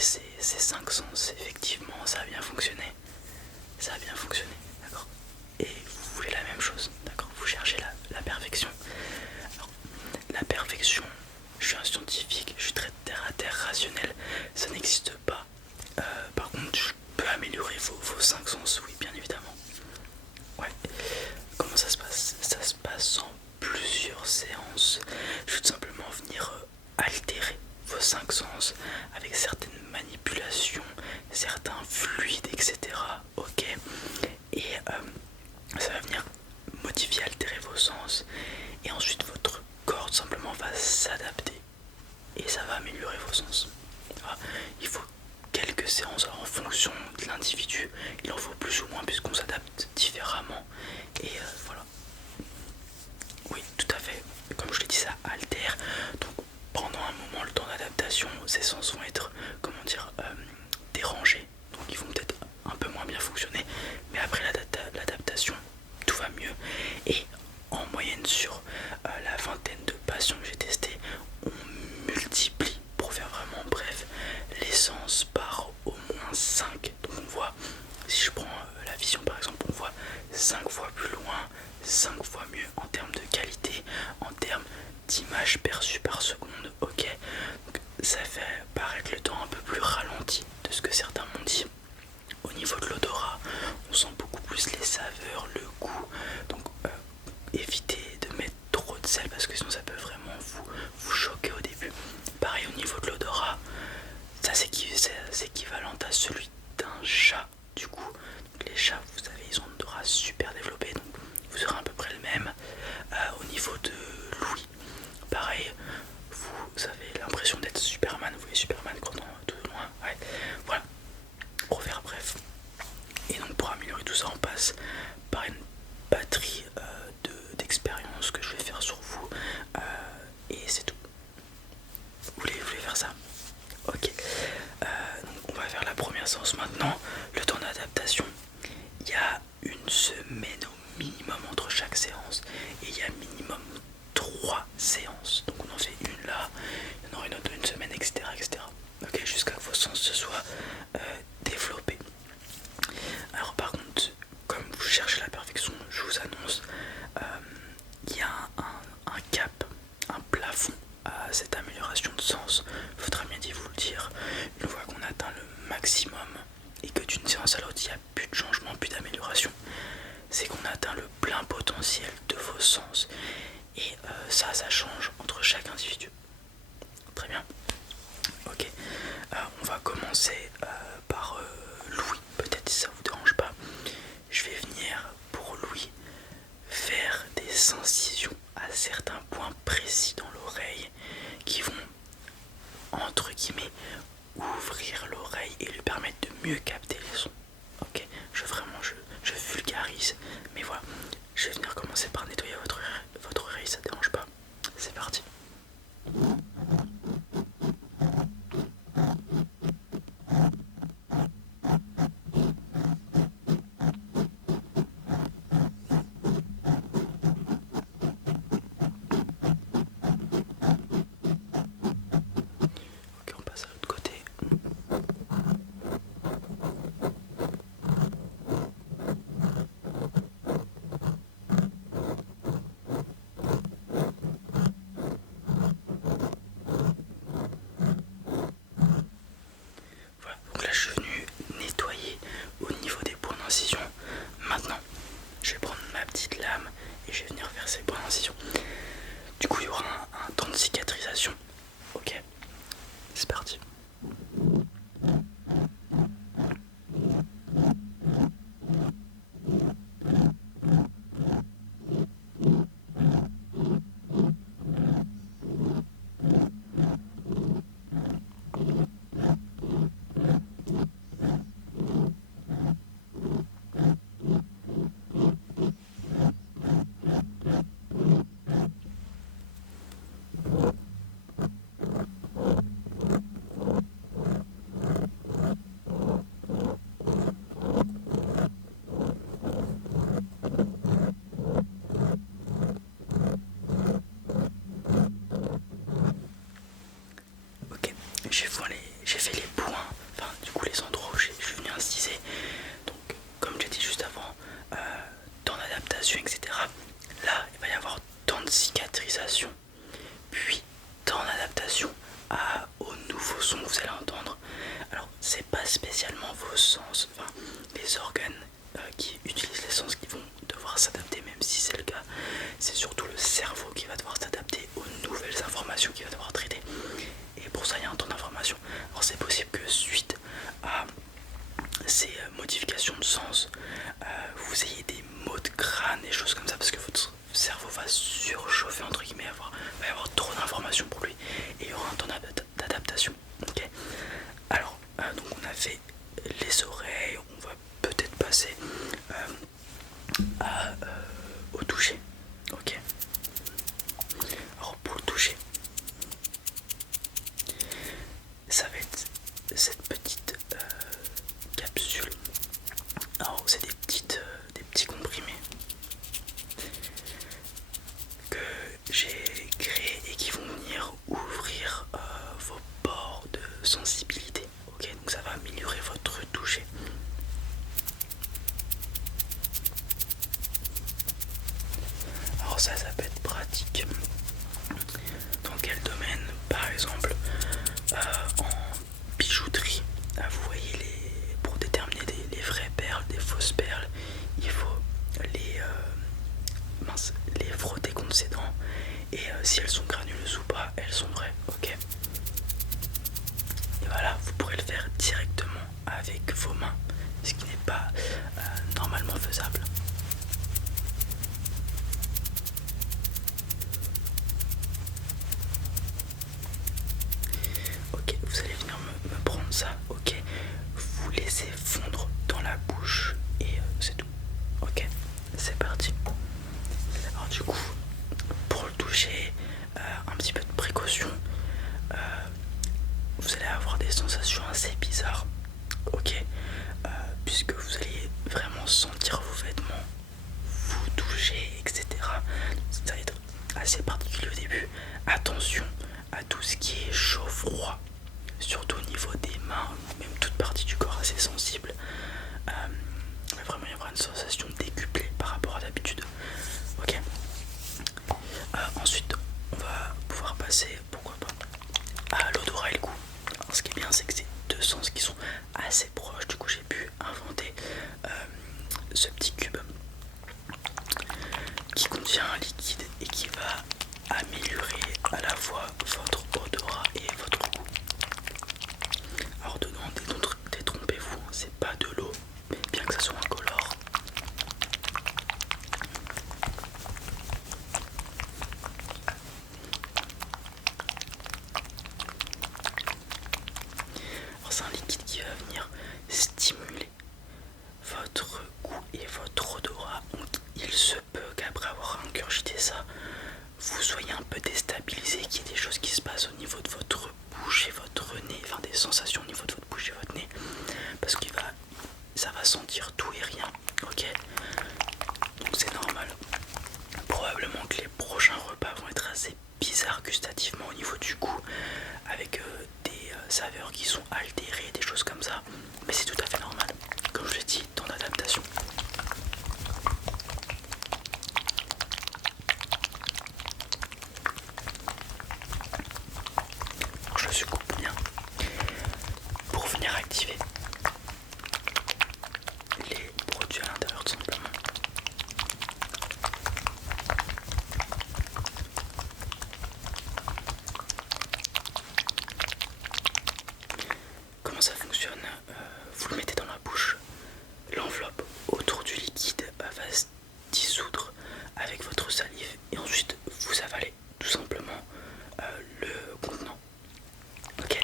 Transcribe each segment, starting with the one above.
ces cinq sens, effectivement, ça a bien fonctionné. Ça a bien fonctionné, d'accord. Et vous voulez la même chose, d'accord. Vous cherchez la perfection. Alors, la perfection, je suis un scientifique, je suis très terre à terre, rationnel, ça n'existe pas. Par contre, je peux améliorer vos cinq sens, oui, bien évidemment. Ouais. Comment ça se passe? Ça se passe en plusieurs séances. Je vais tout simplement venir altérer vos cinq sens avec certaines manipulations, certains fluides, etc. Ok. Et ça va venir modifier, altérer vos sens. Et ensuite votre corps tout simplement va s'adapter. Et ça va améliorer vos sens. Voilà. Il faut quelques séances en fonction de l'individu. Il en faut plus ou moins puisqu'on s'adapte différemment. Et voilà. Oui, tout à fait. Comme je l'ai dit, ça altère. Donc pendant un moment, le temps d'adaptation, ces sens vont être, comment dire, dérangés. Donc ils vont peut-être un peu moins bien fonctionner. Mais après l'adaptation, tout va mieux. Et en moyenne sur la vingtaine de patients que j'ai testés, on multiplie, pour faire vraiment bref, les sens par au moins 5. Donc on voit, si je prends la vision par exemple, on voit 5 fois plus loin, 5 fois mieux en termes de qualité, en termes d'image perçue par seconde. Ok, donc ça fait paraître le temps un peu plus ralenti de ce que certains m'ont dit. Au niveau de l'odorat, on sent beaucoup plus les saveurs, le goût. Donc évitez de mettre trop de sel parce que sinon ça peut vraiment vous choquer au début. Pareil au niveau de l'odorat, ça c'est équivalent à celui d'un chat du coup. Donc, les chats, vous savez, ils ont un odorat super développé, donc vous aurez à peu près le même. Au niveau de l'ouïe, pareil, vous avez l'impression d'être Superman. Vous voyez Superman quand on tout de loin, ouais. Voilà, pour faire bref. Et donc pour améliorer tout ça, on passe par une batterie d'expériences que je vais faire sur vous. Et c'est tout. Vous voulez faire ça? Ok. Donc on va faire la première séance maintenant. Le temps d'adaptation, il y a une semaine au minimum entre chaque séance. Et il y a minimum 3 séances. Donc on en fait une là, il y en aura une autre dans une semaine, etc. etc. Ok, jusqu'à que vos sens se soient développés. Alors par contre, comme vous cherchez la perfection, je vous annonce, il y a un cap, un plafond à cette amélioration de sens. Faudra bien dit vous le dire. Une fois qu'on atteint le maximum et que d'une séance à l'autre il n'y a plus de changement, plus d'amélioration, c'est qu'on atteint le plein potentiel de vos sens. Et ça change entre chaque individu. Très bien. Ok. On va commencer par l'ouïe. Peut-être si ça vous dérange pas. Je vais venir pour l'ouïe faire des incisions à certains points précis dans l'oreille qui vont, entre guillemets, ouvrir l'oreille et lui permettre de mieux capter les sons. Ok, je vulgarise, mais voilà, je vais venir commencer par nettoyer votre oreille, ça te dérange pas? C'est parti. Ok, on passe à l'autre côté. Voilà, donc là je suis venu nettoyer au niveau des points d'incision. Maintenant, je vais prendre ma petite lame et je vais venir faire ces points d'incision. Du coup, il y aura un temps de cicatrisation. Ok, c'est parti. Ok, j'ai fait les points, enfin du coup les endroits où je suis venu inciser. Donc comme j'ai dit juste avant, temps d'adaptation, etc. Là, il va y avoir temps de cicatrisation, puis temps d'adaptation aux nouveaux sons que vous allez entendre. Alors, c'est pas spécialement vos sens, enfin, les organes qui utilisent les sens qui vont devoir s'adapter, même si c'est le cas. C'est surtout le cerveau qui va devoir s'adapter aux nouvelles informations qu'il va devoir traiter. Et pour ça, il y a un temps d'information. Alors, c'est possible que suite à ces modifications de sens, vous ayez des maux de crâne, des choses comme ça, parce que votre cerveau va surchauffer, entre guillemets, va y avoir trop d'informations pour lui, et il y aura un temps d'adaptation. Okay, alors, donc on a fait les oreilles, on va peut-être passer au toucher. Ok. Alors pour le toucher, ça va être cette petite capsule. Alors c'est des petits comprimés que j'ai créés et qui vont venir ouvrir vos pores de sensibilité. Ok, donc ça va améliorer votre toucher. Alors ça peut être pratique. Dans quel domaine? Par exemple en bijouterie. Vous voyez, pour déterminer les vraies perles, des fausses perles, il faut les frotter contre ses dents. Et si elles sont granuleuses ou pas, elles sont vraies. Ok. Et voilà, vous pourrez le faire directement avec vos mains, ce qui n'est pas normalement faisable. Ok, vous allez venir me prendre ça, ok. Vous laissez fondre dans la bouche et c'est tout. Ok, c'est parti. Alors du coup, pour le toucher, un petit peu de précaution. Vous allez avoir des sensations assez bizarres, ok, puisque vous allez vraiment sentir vos vêtements, vous toucher, etc. Ça va être assez particulier au début. Attention à tout ce qui est chaud-froid, surtout au niveau des mains, même toute partie du corps assez sensible. Il va vraiment y avoir une sensation décuplée par rapport à d'habitude. Ok. Ensuite, on va pouvoir passer, pourquoi pas, à l'odorat et le goût. Alors, ce qui est bien, c'est que c'est deux sens qui sont assez proches. Du coup, j'ai pu inventer ce petit cube qui contient un liquide et qui va améliorer à la fois votre odorat et votre goût. Alors dedans, détrompez-vous, c'est pas de l'eau, mais bien que ça soit incolore. Alors c'est un liquide qui va venir stimuler votre goût et votre odorat. Donc il se peut qu'après avoir ingurgité ça, vous soyez un peu déstabilisé, qu'il y ait des choses qui se passent au niveau de votre bouche et votre nez, enfin des sensations au niveau de votre bouche et votre nez, parce que ça va sentir tout et rien, ok. Donc c'est normal. Probablement que les prochains repas vont être assez bizarres gustativement au niveau du goût, avec des saveurs qui sont altérées, des choses comme ça, mais c'est tout à fait normal. Comme je l'ai dit, temps d'adaptation. Je secoue bien pour venir activer les produits à l'intérieur tout simplement. Comment ça fonctionne? Vous le mettez dans la bouche, l'enveloppe autour du liquide va se dissoudre avec votre salive et ensuite vous avalez tout simplement le contenant. Ok.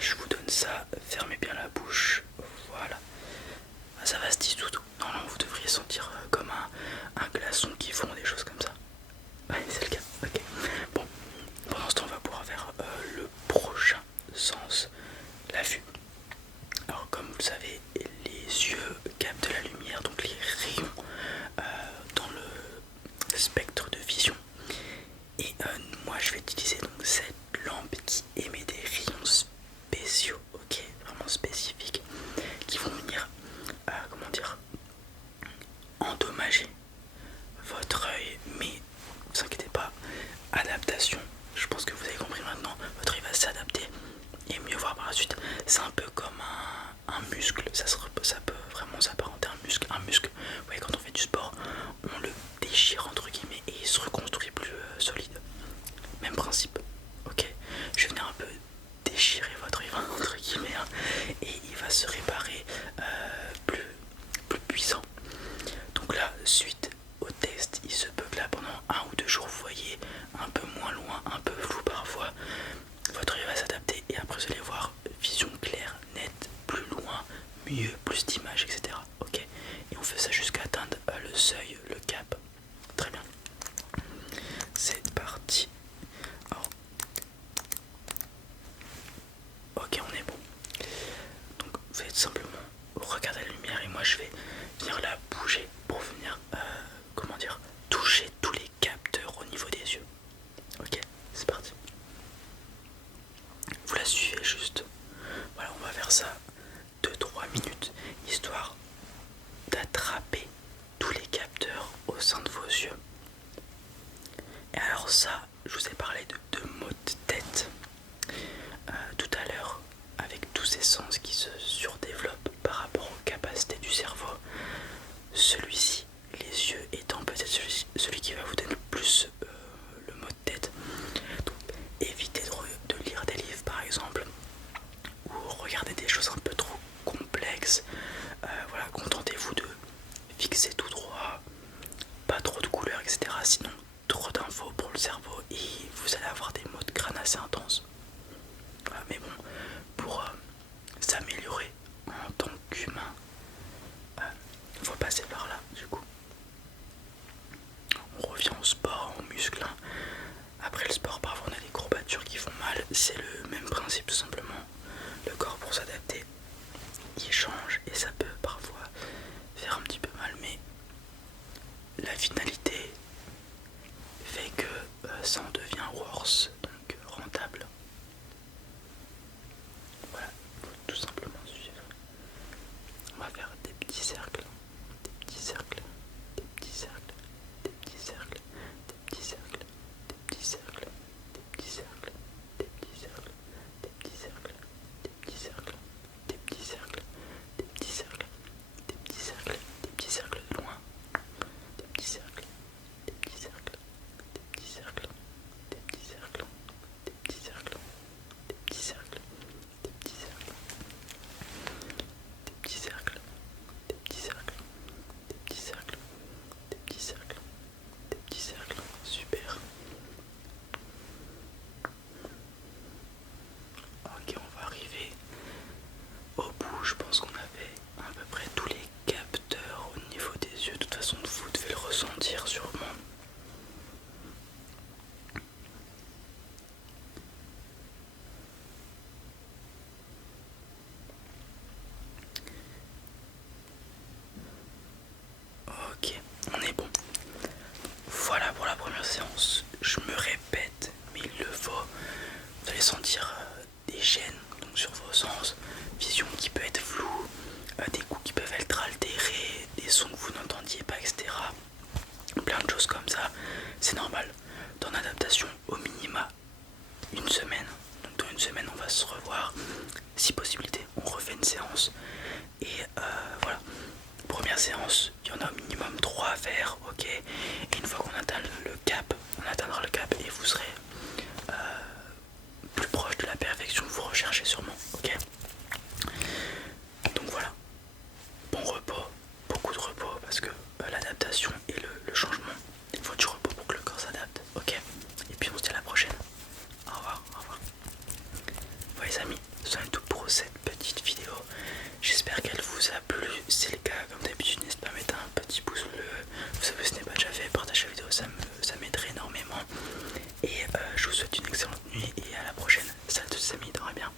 Je vous donne ça, fermez bien la bouche, voilà. Ça va se dissoudre. Normalement vous devriez sentir comme un glaçon qui fond, des choses comme ça. Ouais, c'est le cas. Ok. Bon, pendant ce temps on va pouvoir faire le prochain sens, la vue. Alors comme vous le savez, les yeux captent la lumière, donc les rayons dans le spectre de vision. Et moi je vais utiliser donc cette lampe qui émet des rayons va se réparer plus puissant. Donc là, suite au test, il se peut que là pendant 1 ou 2 jours vous voyez un peu moins loin, un peu flou parfois. Votre œil va s'adapter et après vous allez voir vision claire, nette, plus loin, mieux, plus d'images, etc. Ok. Et on fait ça jusqu'à atteindre le seuil, le cap. Très bien. C'est parti. Alors, ok, on est bon. Donc vous allez tout simplement regarder la lumière et moi je vais venir la bouger pour venir, comment dire, toucher tous les capteurs au niveau des yeux. Ok, c'est parti. Vous la suivez juste. Voilà, on va faire ça 2-3 minutes, histoire d'attraper tous les capteurs au sein de vos yeux. Et alors ça, je vous ai parlé de mots de tête tout à l'heure, avec tous ces sens qui se surdéveloppent par rapport aux capacités du cerveau. Celui-ci, les yeux étant peut-être celui qui va vous donner le plus le mot de tête. Donc évitez de lire des livres par exemple, ou regardez des choses un peu trop complexes. Voilà, contentez-vous de fixer tout droit, pas trop de couleurs, etc. Sinon, trop d'infos pour le cerveau et vous allez avoir des maux de crâne assez intenses. Voilà, mais bon, pour s'améliorer en tant qu'humain, faut passer par là du coup. On revient au sport, au muscle. Après le sport, parfois on a des courbatures qui font mal. C'est le même principe tout simplement. Le corps pour s'adapter, il change et ça peut parfois faire un petit peu mal, mais la finalité fait que ça en devient worse, donc rentable. Voilà, faut tout simplement suivre. On va faire des petits cercles, des petits cercles, des petits cercles, des petits cercles, des petits cercles, des petits cercles, des petits cercles, des petits cercles, des petits cercles, des petits cercles, des petits cercles, des petits cercles, des petits cercles, des petits cercles de loin, des petits cercles, des petits cercles, des petits cercles, des petits cercles, des petits cercles, des petits cercles, des petits cercles, des petits cercles, des petits cercles, des petits cercles, des petits cercles, des petits cercles, super. Ok, on va arriver au bout. Je pense qu'on avait à peu près tous les capteurs au niveau des yeux. De toute façon, vous devez le ressentir sûrement. Ok, on est bon. Voilà pour la première séance. Je me répète, mais il le faut. Vous allez sentir des gênes donc sur vos sens, vision qui peut être floue, des goûts qui peuvent être altérés, des sons que vous n'entendiez pas, etc. Plein de choses comme ça. C'est normal. Dans l'adaptation, au minima, 1 semaine. Donc dans 1 semaine, on va se revoir. Si possibilité, on refait une séance. Et voilà. Première séance, il y en a au minimum 3 à faire, ok. Et une fois qu'on atteint le cap, on atteindra le cap et vous serez plus proche de la perfection que vous recherchez sûrement, ok. Donc voilà, bon repos, beaucoup de repos parce que l'adaptation et le changement, il faut du repos pour que le corps s'adapte, ok. Et puis on se dit à la prochaine. Au revoir, au revoir. Voilà les amis, c'est tout pour cette petite vidéo. J'espère qu'elle vous a plu. Si c'est le cas, comme d'habitude, n'hésitez pas à mettre un petit pouce bleu. Vous savez, ce n'est pas déjà fait, partagez la vidéo, ça m'aiderait énormément. Et je vous souhaite une excellente nuit et à la prochaine. Salut tous les amis, dormez bien.